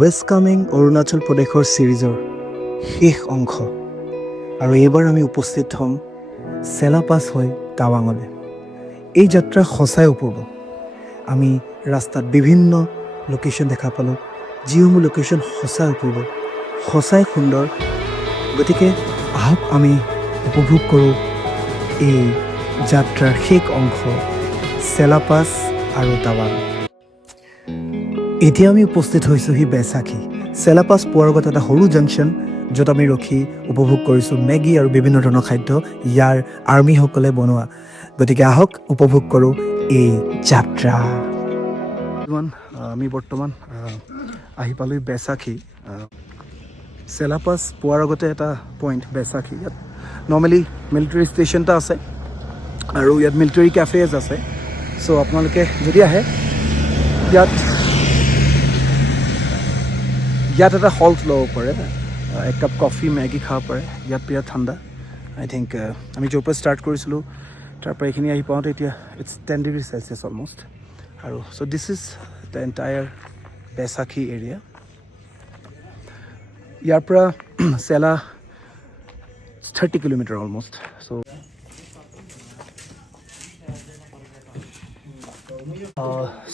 ৱেষ্টকামিং অৰুণাচল প্ৰদেশৰ ছিৰিজৰ শেষ অংশ আৰু এইবাৰ আমি উপস্থিত হ'ম চেলাপাছ হৈ টাৱাঙলৈ। এই যাত্ৰা সঁচাই অপূৰ্ব। আমি ৰাস্তাত বিভিন্ন লোকেশ্যন দেখা পালোঁ, যিসমূহ লোকেশ্যন সঁচাই অপূৰ্ব, সঁচাই সুন্দৰ। গতিকে আহক আমি উপভোগ কৰোঁ এই যাত্ৰাৰ শেষ অংশ চেলাপাছ আৰু টাৱাং। এতিয়া আমি উপস্থিত হৈছোঁহি বেচাখি। চেলাপাছ পোৱাৰ আগত এটা সৰু জাংচন, য'ত আমি ৰখি উপভোগ কৰিছোঁ মেগী আৰু বিভিন্ন ধৰণৰ খাদ্য ইয়াৰ আৰ্মিসকলে বনোৱা। গতিকে আহক উপভোগ কৰোঁ এই যাত্ৰা। আমি বৰ্তমান আহি পালোঁ বেচাখি। চেলাপাছ পোৱাৰ আগতে এটা পইণ্ট বেচাখি, ইয়াত নৰ্মেলি মিলিটাৰী ষ্টেচন এটা আছে আৰু ইয়াত মিলিটাৰী কেফেজ আছে। চ' আপোনালোকে যদি আহে ইয়াত এটা হল্ট ল'ব পাৰে, এক কাপ কফি মেগী খাব পাৰে। ইয়াত বিৰাট ঠাণ্ডা। আই থিংক আমি য'ৰ পৰা ষ্টাৰ্ট কৰিছিলোঁ তাৰ পৰা এইখিনি আহি পাওঁতে এতিয়া ইটছ 10 ডিগ্ৰী চেলচিয়াছ অলমষ্ট। আৰু so' this is the entire বেচাখি এৰিয়া। ইয়াৰ পৰা চেলা 30 কিলোমিটাৰ অলমষ্ট।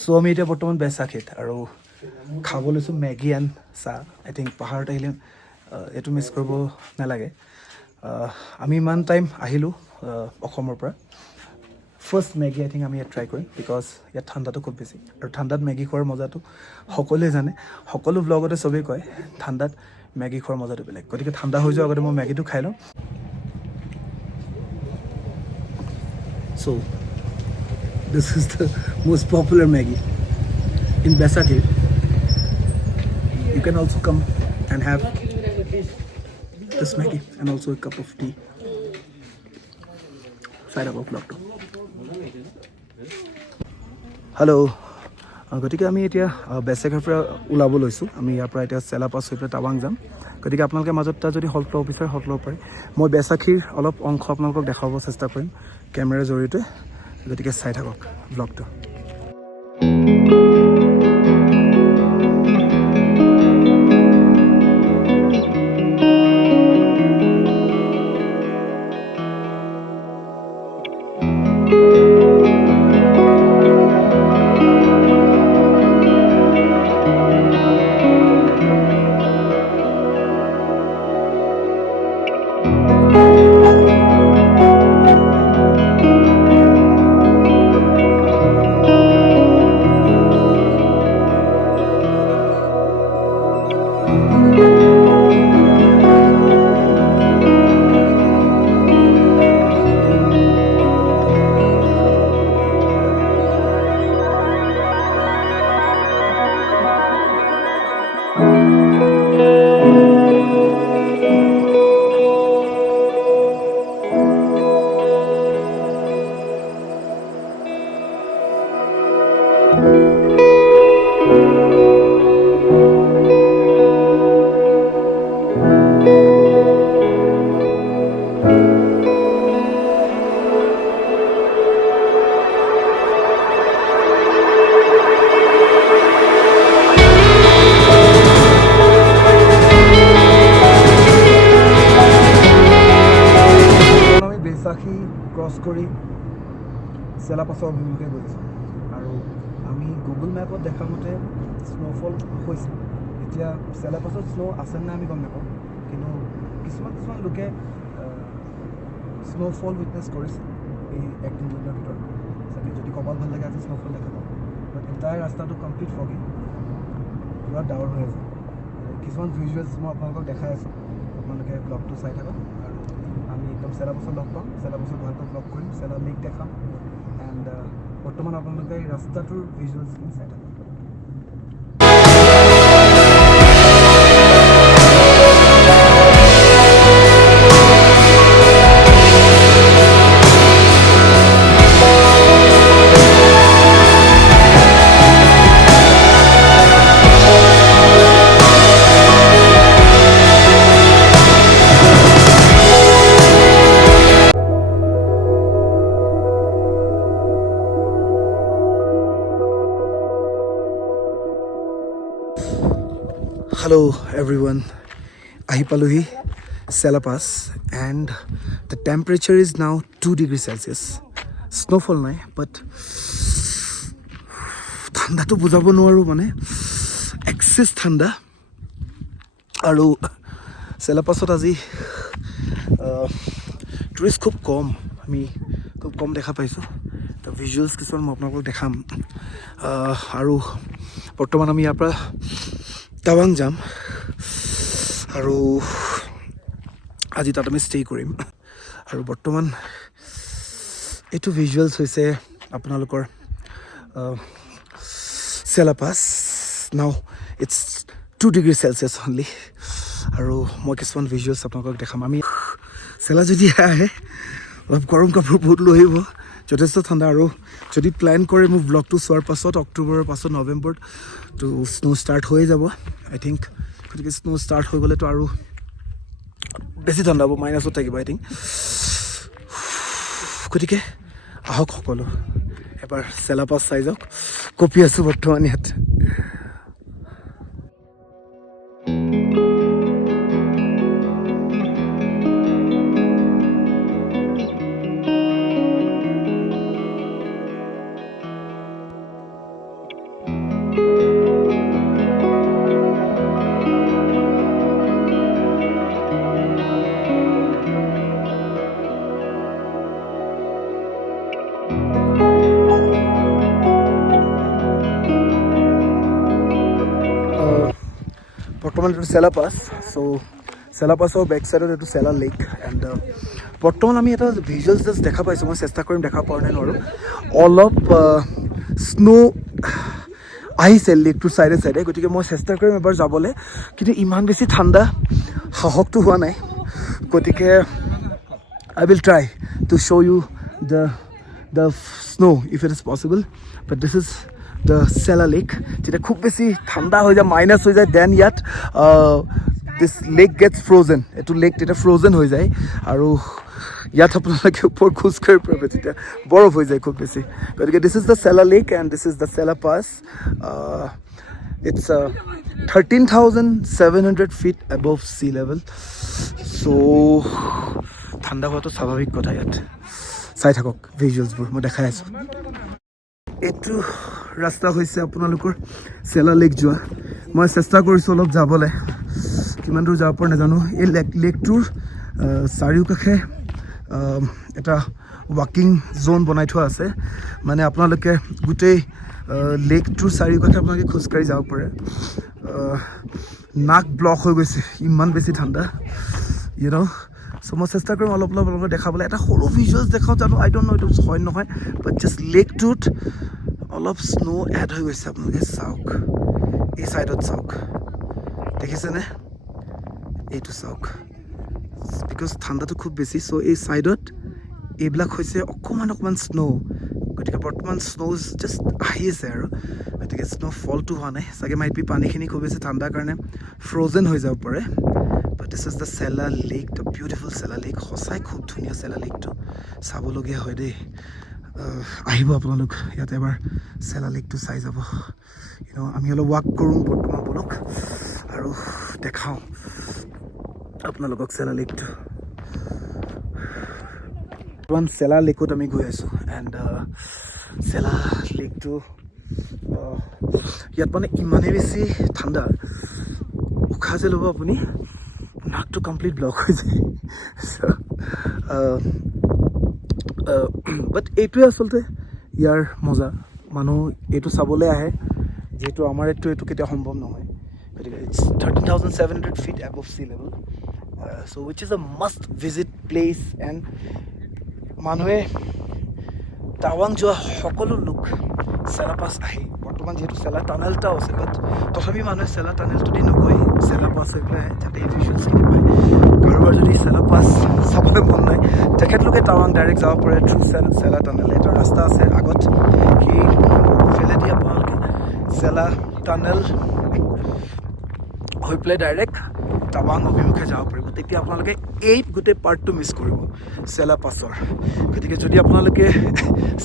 চ' আমি এতিয়া বৰ্তমান বেচাখিত আৰু খাব লৈছোঁ মেগী এণ্ড চাহ। আই থিংক পাহাৰত আহিলে এইটো মিছ কৰিব নালাগে। আমি ইমান টাইম আহিলোঁ অসমৰ পৰা। ফাৰ্ষ্ট মেগী আই থিংক আমি ইয়াত ট্ৰাই কৰিম, বিকজ ইয়াত ঠাণ্ডাটো খুব বেছি আৰু ঠাণ্ডাত মেগী খোৱাৰ মজাটো সকলোৱে জানে। সকলো ব্লগতে চবেই কয় ঠাণ্ডাত মেগী খোৱাৰ মজাটো বেলেগ। গতিকে ঠাণ্ডা হৈ যোৱাৰ আগতে মই মেগীটো খাই লওঁ। চ' this is the most popular Maggi in Baisakhi. You can also come and have this Maggi and also a cup of tea. Side of vlog. Hello. গতিকে আমি এতিয়া বেচাখিৰ পৰা ওলাব লৈছোঁ। আমি ইয়াৰ পৰা এতিয়া চেলাপাছ হৈ পেলাই টাৱাং যাম। গতিকে আপোনালোকে মাজত যদি হল্ট ল'ব বিচাৰে হল্ট ল'ব পাৰে। মই বেচাখিৰ অলপ অংশ আপোনালোকক দেখাব চেষ্টা কৰিম কেমেৰাৰ জৰিয়তে। গতিকে চাই থাকক ব্লগটো। বেচাখি ক্ৰছ কৰি চেলাপাছৰ অভিমুখে গৈছোঁ আৰু আমি গুগল মেপত দেখা মতে স্ন'ফল হৈছে। এতিয়া চেলাপাছত স্ন' আছে নাই আমি গম নাপাওঁ, কিন্তু কিছুমান লোকে স্ন'ফল উইটনেছ কৰিছে এই 1-2 দিনৰ ভিতৰত। চাগে যদি কপাল ভাল লাগে আজি স্ন'ফল দেখা পাওঁ। বাট এণ্টায়াৰ ৰাস্তাটো কমপ্লিট ফগি, পুৰা ডাৱৰ হৈ আছে। কিছুমান ভিজুৱেলছ মই আপোনালোকক দেখাই আছোঁ, আপোনালোকে ব্লগটো চাই থাকক। আৰু আমি একদম চেলাপাছত লগ পাম, চেলাপাছত ভালকৈ ব্লগ কৰিম, চেলা লেক দেখাম। এণ্ড বৰ্তমান আপোনালোকে এই ৰাস্তাটোৰ ভিজুৱেলছখিনি চাই থাকক। Hello everyone. Ahi paluhi Sela Pass and the temperature is now 2 degrees Celsius. Snowfall নাই but ঠাণ্ডাটো বুজাব নোৱাৰোঁ মানে এক্সেছ ঠাণ্ডা আৰু চেলা পাছত আজি টুৰিষ্ট খুব কম আমি খুব কম দেখা পাইছোঁ তো ভিজুৱেলছ কিছুমান মই আপোনালোকক দেখাম আৰু বৰ্তমান আমি ইয়াৰ পৰা টাৱাং যাম আৰু আজি তাত আমি ষ্টে কৰিম আৰু বৰ্তমান এইটো ভিজুৱেলছ হৈছে আপোনালোকৰ চেলা পাছ নাও ইটছ 2 ডিগ্ৰী চেলচিয়াছ অনলি আৰু মই কিছুমান ভিজুৱেলছ আপোনালোকক দেখাম আমি চেলা যদি আহে অলপ গৰম কাপোৰ বহুত লৈ আহিব যথেষ্ট ঠাণ্ডা আৰু যদি প্লেন কৰে মোৰ ব্লগটো চোৱাৰ পাছত অক্টোবৰৰ পাছত নৱেম্বৰত তো স্ন' ষ্টাৰ্ট হৈ যাব আই থিংক গতিকে স্ন' ষ্টাৰ্ট হৈ গ'লেতো আৰু বেছি ঠাণ্ডা হ'ব মাইনাছত থাকিব আই থিংক গতিকে আহক সকলো এবাৰ চেলা পাছ চাই যাওক কপি আছোঁ বৰ্তমান ইয়াত বৰ্তমান এইটো চেলা পাছ চ' চেলা পাছৰ বেক চাইডত এইটো চেলা লেক এণ্ড বৰ্তমান আমি এটা ভিজুৱেলছ জাষ্ট দেখা পাইছোঁ মই চেষ্টা কৰিম দেখা পোৱা নাই নোৱাৰোঁ অলপ স্ন' আহিছে লেকটোৰ চাইডে চাইডে গতিকে মই চেষ্টা কৰিম এবাৰ যাবলৈ কিন্তু ইমান বেছি ঠাণ্ডা সাহসটো হোৱা নাই গতিকে I will try to show' you the snow' if it is possible but this is the Sela lake যেতিয়া খুব বেছি ঠাণ্ডা হৈ যায় মাইনাছ হৈ যায় দেন ইয়াত দিছ লেক গেটছ ফ্ৰ'জেন এইটো লেক তেতিয়া ফ্ৰ'জেন হৈ যায় আৰু ইয়াত আপোনালোকে ওপৰত খোজকাঢ়ি পাৰিব তেতিয়া বৰফ হৈ যায় খুব বেছি গতিকে this is the Sela lake and this is the Sela pass it's 13,700 feet above sea level so' ঠাণ্ডা হোৱাটো স্বাভাৱিক কথা ইয়াত চাই থাকক ভিজুৱেলছবোৰ মই দেখাই আছোঁ এইটো ৰাস্তা হৈছে আপোনালোকৰ চেলা লেক যোৱা মই চেষ্টা কৰিছোঁ অলপ যাবলৈ কিমান দূৰ যাব পৰা নাজানো এই লেকটোৰ চাৰিওকাষে এটা ৱাকিং জ'ন বনাই থোৱা আছে মানে আপোনালোকে গোটেই লেকটোৰ চাৰিওকাষে আপোনালোকে খোজকাঢ়ি যাব পাৰে নাক ব্লক হৈ গৈছে ইমান বেছি ঠাণ্ডা ইউ ন' চ' মই চেষ্টা কৰিম অলপ অলপ অলপ দেখাবলৈ এটা সৰু ভিজুৱেলছ দেখাওঁ জানো আই ডণ্ট ন' এইটো হয় নহয় বাট জাষ্ট লেকটোত অলপ স্ন' এড হৈ গৈছে আপোনালোকে চাওক এই ছাইডত চাওক দেখিছেনে এইটো চাওক বিকজ ঠাণ্ডাটো খুব বেছি চ' এই ছাইডত এইবিলাক হৈছে অকণমান স্ন' গতিকে বৰ্তমান স্ন' জাষ্ট আহি আছে আৰু গতিকে স্ন' ফলটো হোৱা নাই চাগে মাইট বি পানীখিনি খুব বেছি ঠাণ্ডাৰ কাৰণে ফ্ৰ'জেন হৈ যাব পাৰে বাট this is the Sela lake the beautiful চেলা লেক সঁচাই খুব ধুনীয়া চেলা লেকটো চাবলগীয়া হয় দেই আহিব আপোনালোক ইয়াতে এবাৰ চেলা লেকটো চাই যাব আমি অলপ ৱাক কৰোঁ বৰ্তমান বলক আৰু দেখাওঁ আপোনালোকক চেলা লেকটো বৰ্তমান চেলা লেকত আমি গৈ আছোঁ এণ্ড চেলা লেকটো ইয়াত মানে ইমানেই বেছি ঠাণ্ডা উশাহ যে ল'ব আপুনি নাকটো কমপ্লিট ব্লক হৈ যায় বাট এইটোৱে আচলতে ইয়াৰ মজা মানুহ এইটো চাবলৈ আহে যিহেতু আমাৰ এইটো কেতিয়াও সম্ভৱ নহয় গতিকে it's 13,700 feet above sea level so' which is a must visit place and মানুহে টাৱাং যোৱা সকলো লোক চেলা পাছ আহি বৰ্তমান যিহেতু চেলা টানেল এটাও আছে বাট তথাপি মানুহে চেলা টানেলটো দি নগৈ চেলা পাছ হৈ পেলাই যাতে এই ভিজুৱেলছখিনি পায় কাৰোবাৰ যদি চেলা পাছ চাবলৈ মন নাই তেখেতলোকে টাৱাং ডাইৰেক্ট যাব পাৰে থ্ৰু চেলা টানেল এটা ৰাস্তা আছে আগত সেইফালেদি আপোনালোকে চেলা টানেল হৈ পেলাই ডাইৰেক্ট টাৱাং অভিমুখে যাব পাৰিব তেতিয়া আপোনালোকে এই গোটেই পাৰ্টটো মিছ কৰিব চেলা পাছৰ গতিকে যদি আপোনালোকে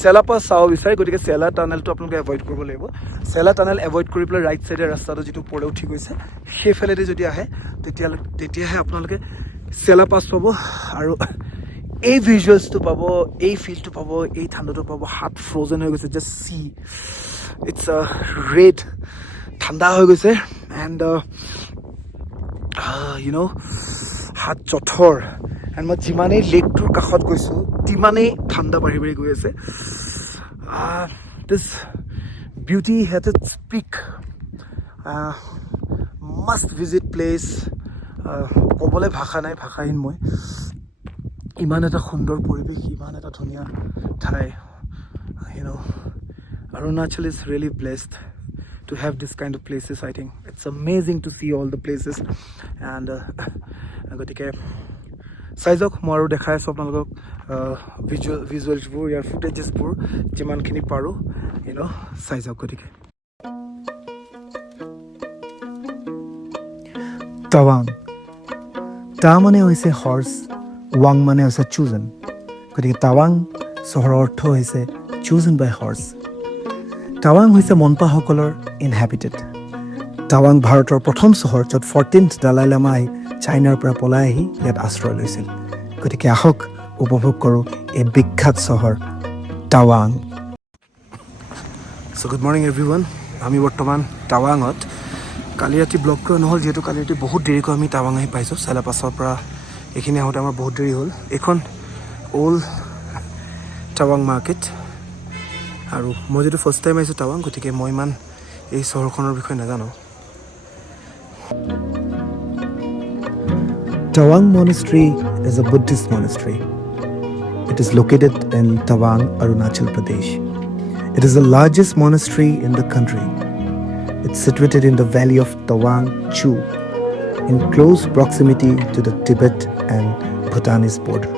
চেলা পাছ চাব বিচাৰে গতিকে চেলা টানেলটো আপোনালোকে এভইড কৰিব লাগিব চেলা টানেল এভইড কৰি পেলাই ৰাইট ছাইডে ৰাস্তাটো যিটো ওপৰলৈ উঠি গৈছে সেইফালেদি যদি আহে তেতিয়াহে আপোনালোকে চেলা পাছ পাব আৰু এই ভিজুৱেলছটো পাব এই ফিলটো পাব এই ঠাণ্ডাটো পাব হাত ফ্ৰ'জেন হৈ গৈছে জাষ্ট চি ইটছ ৰেড ঠাণ্ডা হৈ গৈছে এণ্ড হাত জঠৰ এণ্ড মই যিমানেই লেকটোৰ কাষত গৈছোঁ তিমানেই ঠাণ্ডা বাঢ়ি বাঢ়ি গৈ আছে this beauty had it speak must visit place ক'বলৈ ভাষা নাই ভাষাহীন মই ইমান এটা সুন্দৰ পৰিৱেশ ইমান এটা ধুনীয়া ঠাই Arunachal is really blessed to have this kind of places. I think it's amazing to see all the places and গতিকে চাই যাওক মই আৰু দেখাই আছোঁ আপোনালোকক ভিজুৱেলছবোৰ ইয়াৰ ফুটেজেছবোৰ যিমানখিনি পাৰোঁ চাই যাওক গতিকে টাৱাং টা মানে হৈছে হৰ্চ ৱাং মানে হৈছে চুজন গতিকে টাৱাং চহৰৰ অৰ্থ হৈছে চুজন বাই হৰ্চ টাৱাং হৈছে মনপাসকলৰ ইনহেবিটেড টাৱাং ভাৰতৰ প্ৰথম চহৰ য'ত 14th দালাই লামা আহি চাইনাৰ পৰা পলাই আহি ইয়াত আশ্ৰয় লৈছিল গতিকে আহক উপভোগ কৰোঁ এই বিখ্যাত চহৰ টাৱাং চ' গুড মৰ্ণিং এভৰিৱান আমি বৰ্তমান টাৱাঙত কালি ৰাতি ব্লগ কৰা নহ'ল যিহেতু কালি ৰাতি বহুত দেৰিকৈ আমি টাৱাং আহি পাইছোঁ চেলা পাছৰ পৰা এইখিনি আহোঁতে আমাৰ বহুত দেৰি হ'ল এইখন অল্ড টাৱাং মাৰ্কেট আৰু মই যিটো ফাৰ্ষ্ট টাইম আহিছোঁ টাৱাং গতিকে মই ইমান এই চহৰখনৰ বিষয়ে নাজানো Tawang Monastery is a Buddhist monastery. It is located in Tawang, Arunachal Pradesh. It is the largest monastery in the country. It's situated in the valley of Tawang Chu, in close proximity to the Tibet and Bhutanese border.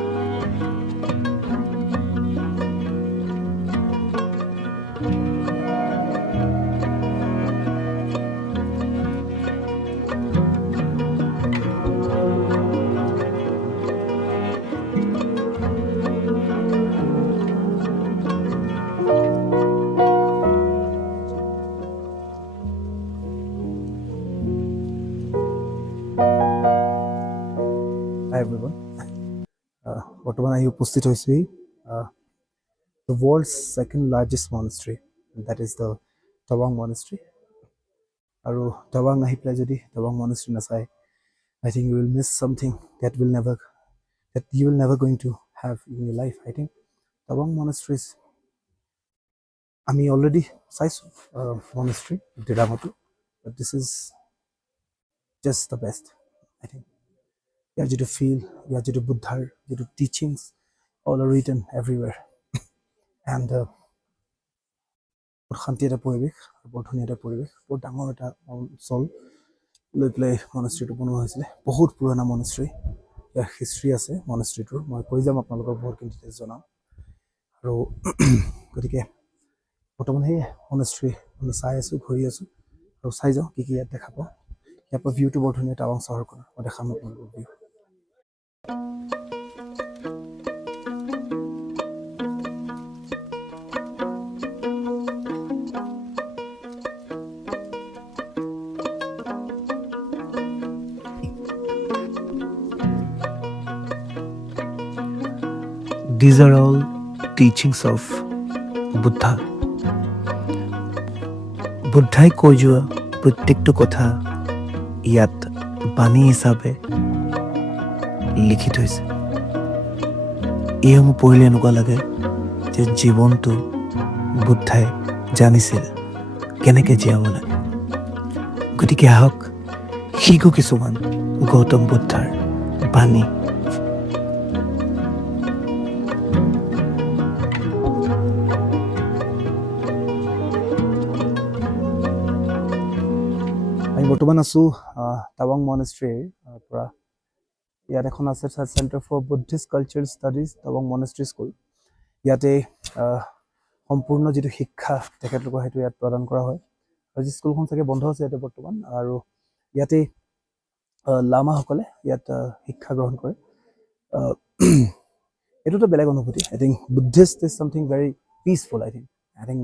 Hi everyone. বৰ্তমান আহি উপস্থিত হৈছোঁ the world's second largest monastery that is the Tawang Monastery আৰু টাৱাং আহি পেলাই যদি টাৱাং monastery নাচায় I think you will miss something that you will never going to have in your life. I think Tawang monasteries আমি already চাইছোঁ monastery Diramatu but this is just the best I think ইয়াৰ যিটো feel ইয়াৰ যিটো বুদ্ধাৰ যিটো টিচিংছ all R written এভৰিৱেৰ and বহুত শান্তি এটা পৰিৱেশ বৰ ধুনীয়া এটা পৰিৱেশ বহুত ডাঙৰ এটা অঞ্চল লৈ পেলাই মনাষ্ট্ৰীটো বনোৱা হৈছিলে বহুত পুৰণা মনাষ্ট্ৰী ইয়াৰ হিষ্ট্ৰী আছে মনাষ্ট্ৰীটোৰ মই কৈ যাম আপোনালোকক বহুতখিনি ডিটেইলছ জনাম আৰু গতিকে বৰ্তমান সেই মনাষ্ট্ৰী আমি চাই আছোঁ ঘূৰি আছোঁ আৰু চাই যাওঁ কি ইয়াত দেখা পাওঁ ইয়াৰ পৰা ভিউটো বৰ ধুনীয়া টাৱাং চহৰখনৰ মই দেখাম আপোনালোকক view These are all teachings of Buddha. বুদ্ধাই কৈ যোৱা প্ৰত্যেকটো কথা ইয়াত বাণী হিচাপে লিখি থৈছে এইসমূহ পঢ়িলে এনেকুৱা লাগে যে জীৱনটো বুদ্ধাই জানিছিল কেনেকৈ জীয়াব লাগে গতিকে আহক শিকো কিছুমান গৌতম বুদ্ধাৰ বাণী আমি বৰ্তমান আছোঁ টাৱাং মনাষ্ট্ৰীৰ পৰা ইয়াত এখন আছে centre for Buddhist cultural studies টাৱাং মনাষ্ট্ৰী স্কুল ইয়াতে সম্পূৰ্ণ যিটো শিক্ষা তেখেতলোকৰ সেইটো ইয়াত প্ৰদান কৰা হয় আৰু যি স্কুলখন চাগে বন্ধ আছে ইয়াতে বৰ্তমান আৰু ইয়াতে লামাসকলে ইয়াত শিক্ষা গ্ৰহণ কৰে। আহ, এইটো এটা বেলেগ অনুভূতি। I think Buddhist is something very peaceful. I think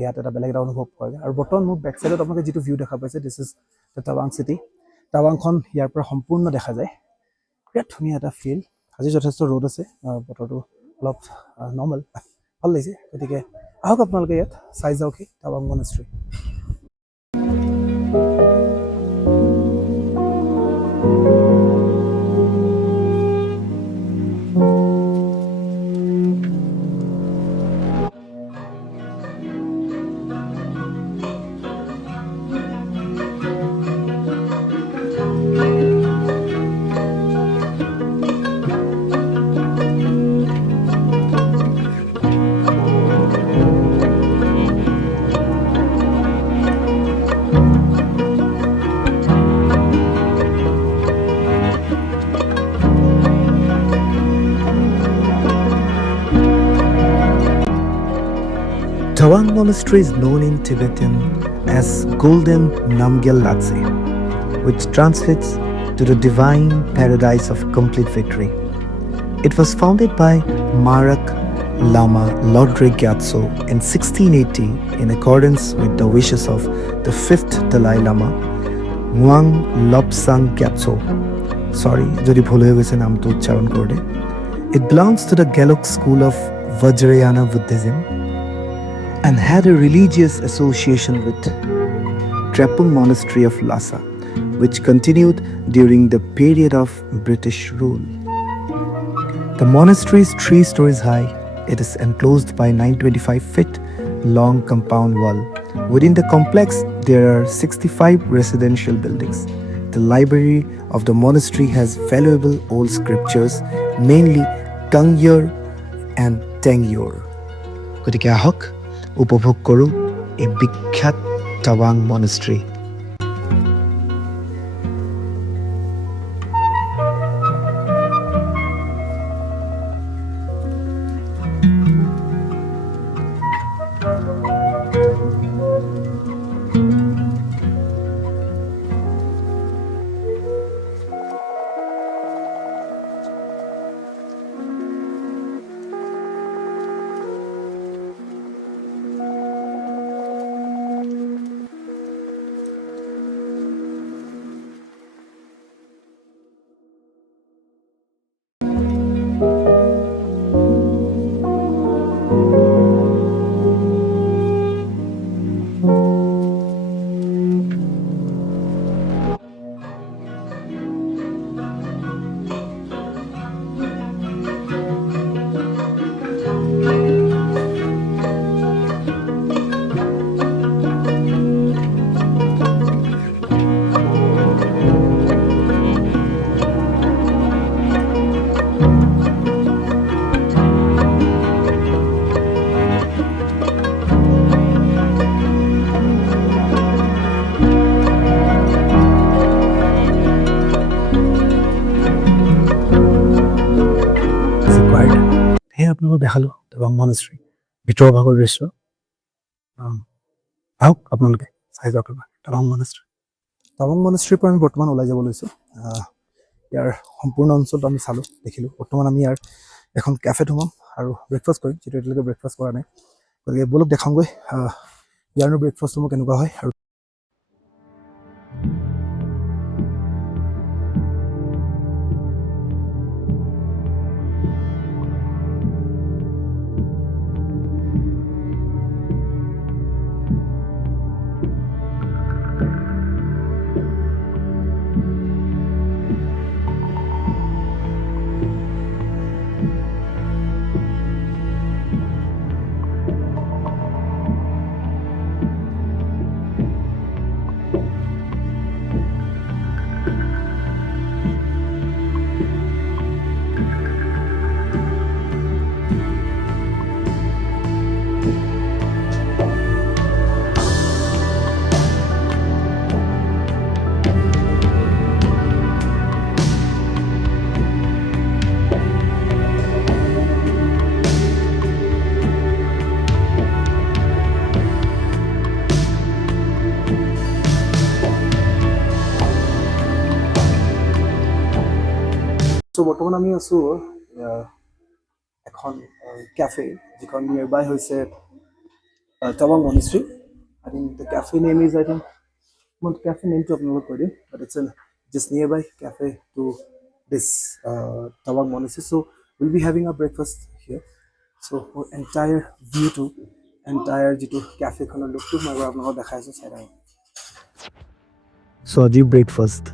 ইয়াত এটা বেলেগ এটা অনুভৱ কৰে। আৰু বৰ্তমান মোৰ বেক চাইডত আপোনালোকে যিটো ভিউ দেখা পাইছে, দিছ ইজ দ্য টাৱাং চিটি। টাৱাংখন ইয়াৰ পৰা সম্পূৰ্ণ দেখা যায়। বিৰাট ধুনীয়া এটা ফিল্ড। আজি যথেষ্ট ৰ'দ আছে, বতৰটো অলপ নৰ্মেল, ভাল লাগিছে। গতিকে আহক আপোনালোকে ইয়াত চাই যাওকহি টাৱাং monastery. Tawang Monastery is known in Tibetan as Golden Namgyal Latse, which translates to the divine paradise of complete victory. It was founded by Marak Lama Lodre Gyatso in 1680 in accordance with the wishes of the 5th Dalai Lama, Muang Lobsang Gyatso. Sorry, jodi bhul hoye goise naam to uchcharon korde. It belongs to the Gelug school of Vajrayana Buddhism and had a religious association with Trapung Monastery of Lhasa, which continued during the period of British rule. The monastery is 3 stories high. It is enclosed by 925-feet long compound wall. Within the complex, there are 65 residential buildings. The library of the monastery has valuable old scriptures, mainly Kangyur and Tengyur. গতিকে আহক উপভোগ কৰোঁ এই বিখ্যাত টাৱাং monastery. আপোনালোকক দেখালোঁ টাৱাং মনেষ্ট্ৰী ভিতৰৰ ভাগৰ দৃশ্য। আহক আপোনালোকে চাই যাওক টাৱাং মনেষ্ট্ৰী। টাৱাং মনেষ্ট্ৰীৰ পৰা আমি বৰ্তমান ওলাই যাব লৈছোঁ। ইয়াৰ সম্পূৰ্ণ অঞ্চলটো আমি চালোঁ, দেখিলোঁ। বৰ্তমান আমি ইয়াৰ এখন কেফেত সোমাম আৰু ব্ৰেকফাষ্ট কৰিম, যিটো এতিয়ালৈকে ব্ৰেকফাষ্ট কৰা নাই। গতিকে বলক দেখাওঁগৈ ইয়াৰনো ব্ৰেকফাষ্টসমূহ কেনেকুৱা হয়। আৰু চ' বৰ্তমান আমি আছোঁ এখন কেফে যিখন নিয়াৰ বাই হৈছে টাৱাং monastery I think the cafe name is I think মই কেফে নেমটো আপোনালোকক কৈ দিম বাট ইটছ জাষ্ট নিয়াৰ বাই কেফে টু দিছ টাৱাং monastery so' will be having আ ব্ৰেকফাষ্ট হিয়াৰ চ' মোৰ এণ্টায়াৰ ভিউটো এণ্টায়াৰ যিটো কেফেখনৰ লুকটো মই এবাৰ আপোনালোকক দেখাই আছোঁ চাই থাকক চ' আজি breakfast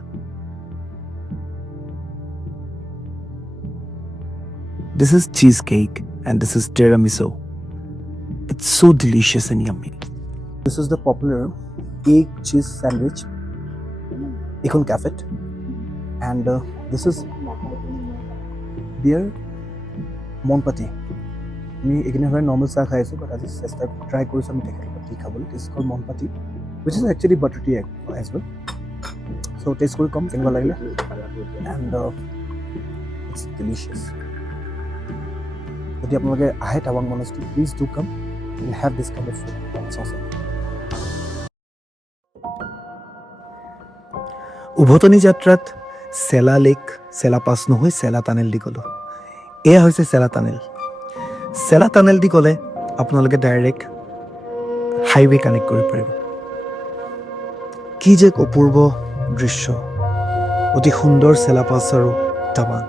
This is cheesecake and this is tiramisu. It's so delicious and yummy. This is the popular egg cheese sandwich. Ikon cafe. And this is beer monpati. Me again very normal sa khaisu but I just try kori some technical khabol. This is called monpati, which is actually butter tea as well. So taste kori come single lagile and it's delicious. যদি আপোনালোকে আহে টাৱাং monastery please do come and have this kind of food it's Assam উভতনি যাত্ৰাত Sela lake চেলা পাছ নহয় চেলা tunnel দি গ'লোঁ এয়া হৈছে চেলা টানেল দি গ'লে আপোনালোকে ডাইৰেক্ট হাইৱে কানেক্ট কৰিব পাৰিব কি যে এক অপূৰ্ব দৃশ্য অতি সুন্দৰ চেলা পাছ আৰু টাৱাং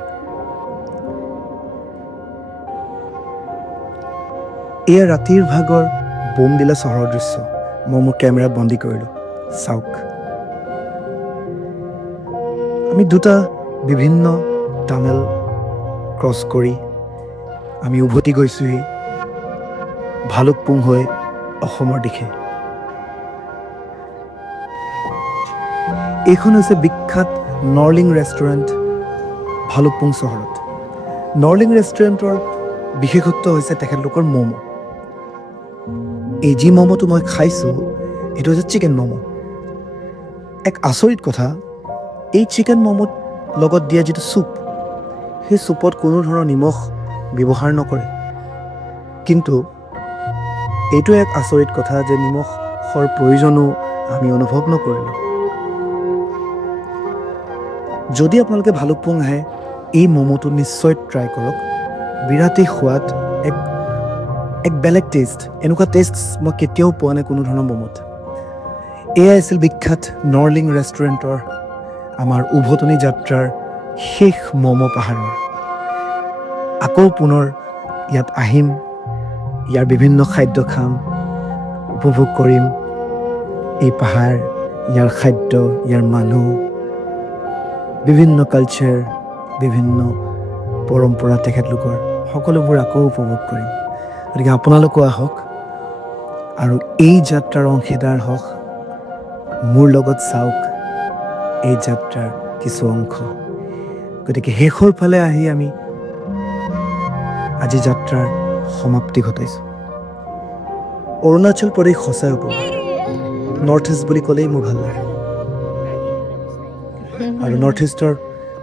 এয়া ৰাতিৰ ভাগৰ বোমদিলা চহৰৰ দৃশ্য মই মোৰ কেমেৰা বন্দী কৰিলোঁ চাওক আমি দুটা বিভিন্ন টানেল ক্ৰছ কৰি আমি উভতি গৈছোঁহি ভালুকপুং হৈ অসমৰ দিশে এইখন হৈছে বিখ্যাত নৰলিং ৰেষ্টুৰেণ্ট ভালুকপুং চহৰত নৰলিং ৰেষ্টুৰেণ্টৰ বিশেষত্ব হৈছে তেখেতলোকৰ ম'ম' এই যি ম'ম'টো মই খাইছোঁ এইটো হৈছে চিকেন ম'ম' এক আচৰিত কথা এই চিকেন ম'ম'ত লগত দিয়া যিটো চুপ সেই চুপত কোনো ধৰণৰ নিমখ ব্যৱহাৰ নকৰে কিন্তু এইটো এক আচৰিত কথা যে নিমখৰ প্ৰয়োজনো আমি অনুভৱ নকৰিলোঁ যদি আপোনালোকে ভালুকপুং আহে এই ম'ম'টো নিশ্চয় ট্ৰাই কৰক বিৰাটেই সোৱাদ এক বেলেগ টেষ্ট এনেকুৱা টেষ্ট মই কেতিয়াও পোৱা নাই কোনো ধৰণৰ ম'ম'ত এয়াই আছিল বিখ্যাত নৰলিং ৰেষ্টুৰেণ্টৰ আমাৰ উভতনি যাত্ৰাৰ শেষ ম'ম' পাহাৰৰ আকৌ পুনৰ ইয়াত আহিম ইয়াৰ বিভিন্ন খাদ্য খাম উপভোগ কৰিম এই পাহাৰ ইয়াৰ খাদ্য ইয়াৰ মানুহ বিভিন্ন কালচাৰ বিভিন্ন পৰম্পৰা তেখেতলোকৰ সকলোবোৰ আকৌ উপভোগ কৰিম গতিকে আপোনালোকো আহক আৰু এই যাত্ৰাৰ অংশীদাৰ হওক মোৰ লগত চাওক এই যাত্ৰাৰ কিছু অংশ গতিকে শেষৰ ফালে আহি আমি আজি যাত্ৰাৰ সমাপ্তি ঘটাইছোঁ অৰুণাচল প্ৰদেশ সঁচাই হ'ব নৰ্থ ইষ্ট বুলি ক'লেই মোৰ ভাল লাগে আৰু নৰ্থ ইষ্টৰ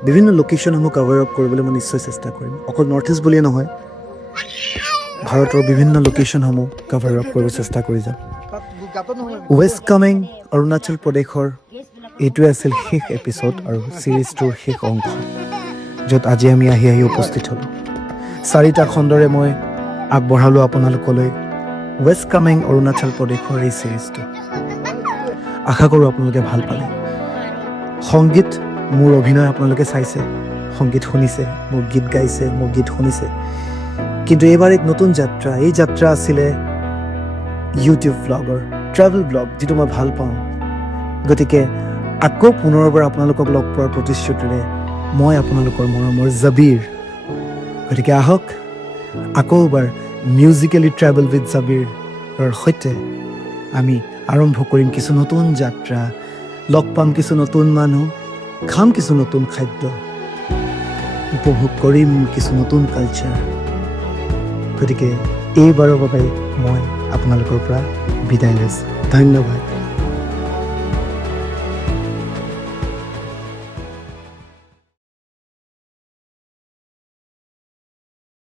বিভিন্ন লোকেশ্যনসমূহ কভাৰ আপ কৰিবলৈ মই নিশ্চয় চেষ্টা কৰিম অকল নৰ্থ ইষ্ট বুলিয়ে নহয় ভাৰতৰ বিভিন্ন লোকেশ্যনসমূহ কভাৰ আপ কৰিব চেষ্টা কৰি যাম ৱেষ্ট কামিং অৰুণাচল প্ৰদেশৰ এইটোৱে আছিল শেষ এপিছ'ড আৰু ছিৰিজটোৰ শেষ অংশ য'ত আজি আমি আহি উপস্থিত হ'লোঁ 4টা খণ্ডৰে মই আগবঢ়ালোঁ আপোনালোকলৈ ৱেষ্ট কামিং অৰুণাচল প্ৰদেশৰ এই ছিৰিজটো আশা কৰোঁ আপোনালোকে ভাল পালে সংগীত মোৰ অভিনয় আপোনালোকে চাইছে সংগীত শুনিছে মোৰ গীত গাইছে মোৰ গীত শুনিছে কিন্তু এইবাৰ এক নতুন যাত্ৰা এই যাত্ৰা আছিলে ইউটিউব ব্লগৰ ট্ৰেভেল ব্লগ যিটো মই ভাল পাওঁ গতিকে আকৌ পুনৰবাৰ আপোনালোকক লগ পোৱাৰ প্ৰতিশ্ৰুতিৰে মই আপোনালোকৰ মৰমৰ জাবিৰ গতিকে আহক আকৌ এবাৰ মিউজিকেলি ট্ৰেভেল উইথ জাবিৰৰ সৈতে আমি আৰম্ভ কৰিম কিছু নতুন যাত্ৰা লগ পাম কিছু নতুন মানুহ খাম কিছু নতুন খাদ্য উপভোগ কৰিম কিছু নতুন কালচাৰ গতিকে এইবাৰৰ বাবে মই আপোনালোকৰ পৰা বিদায় লৈছোঁ ধন্যবাদ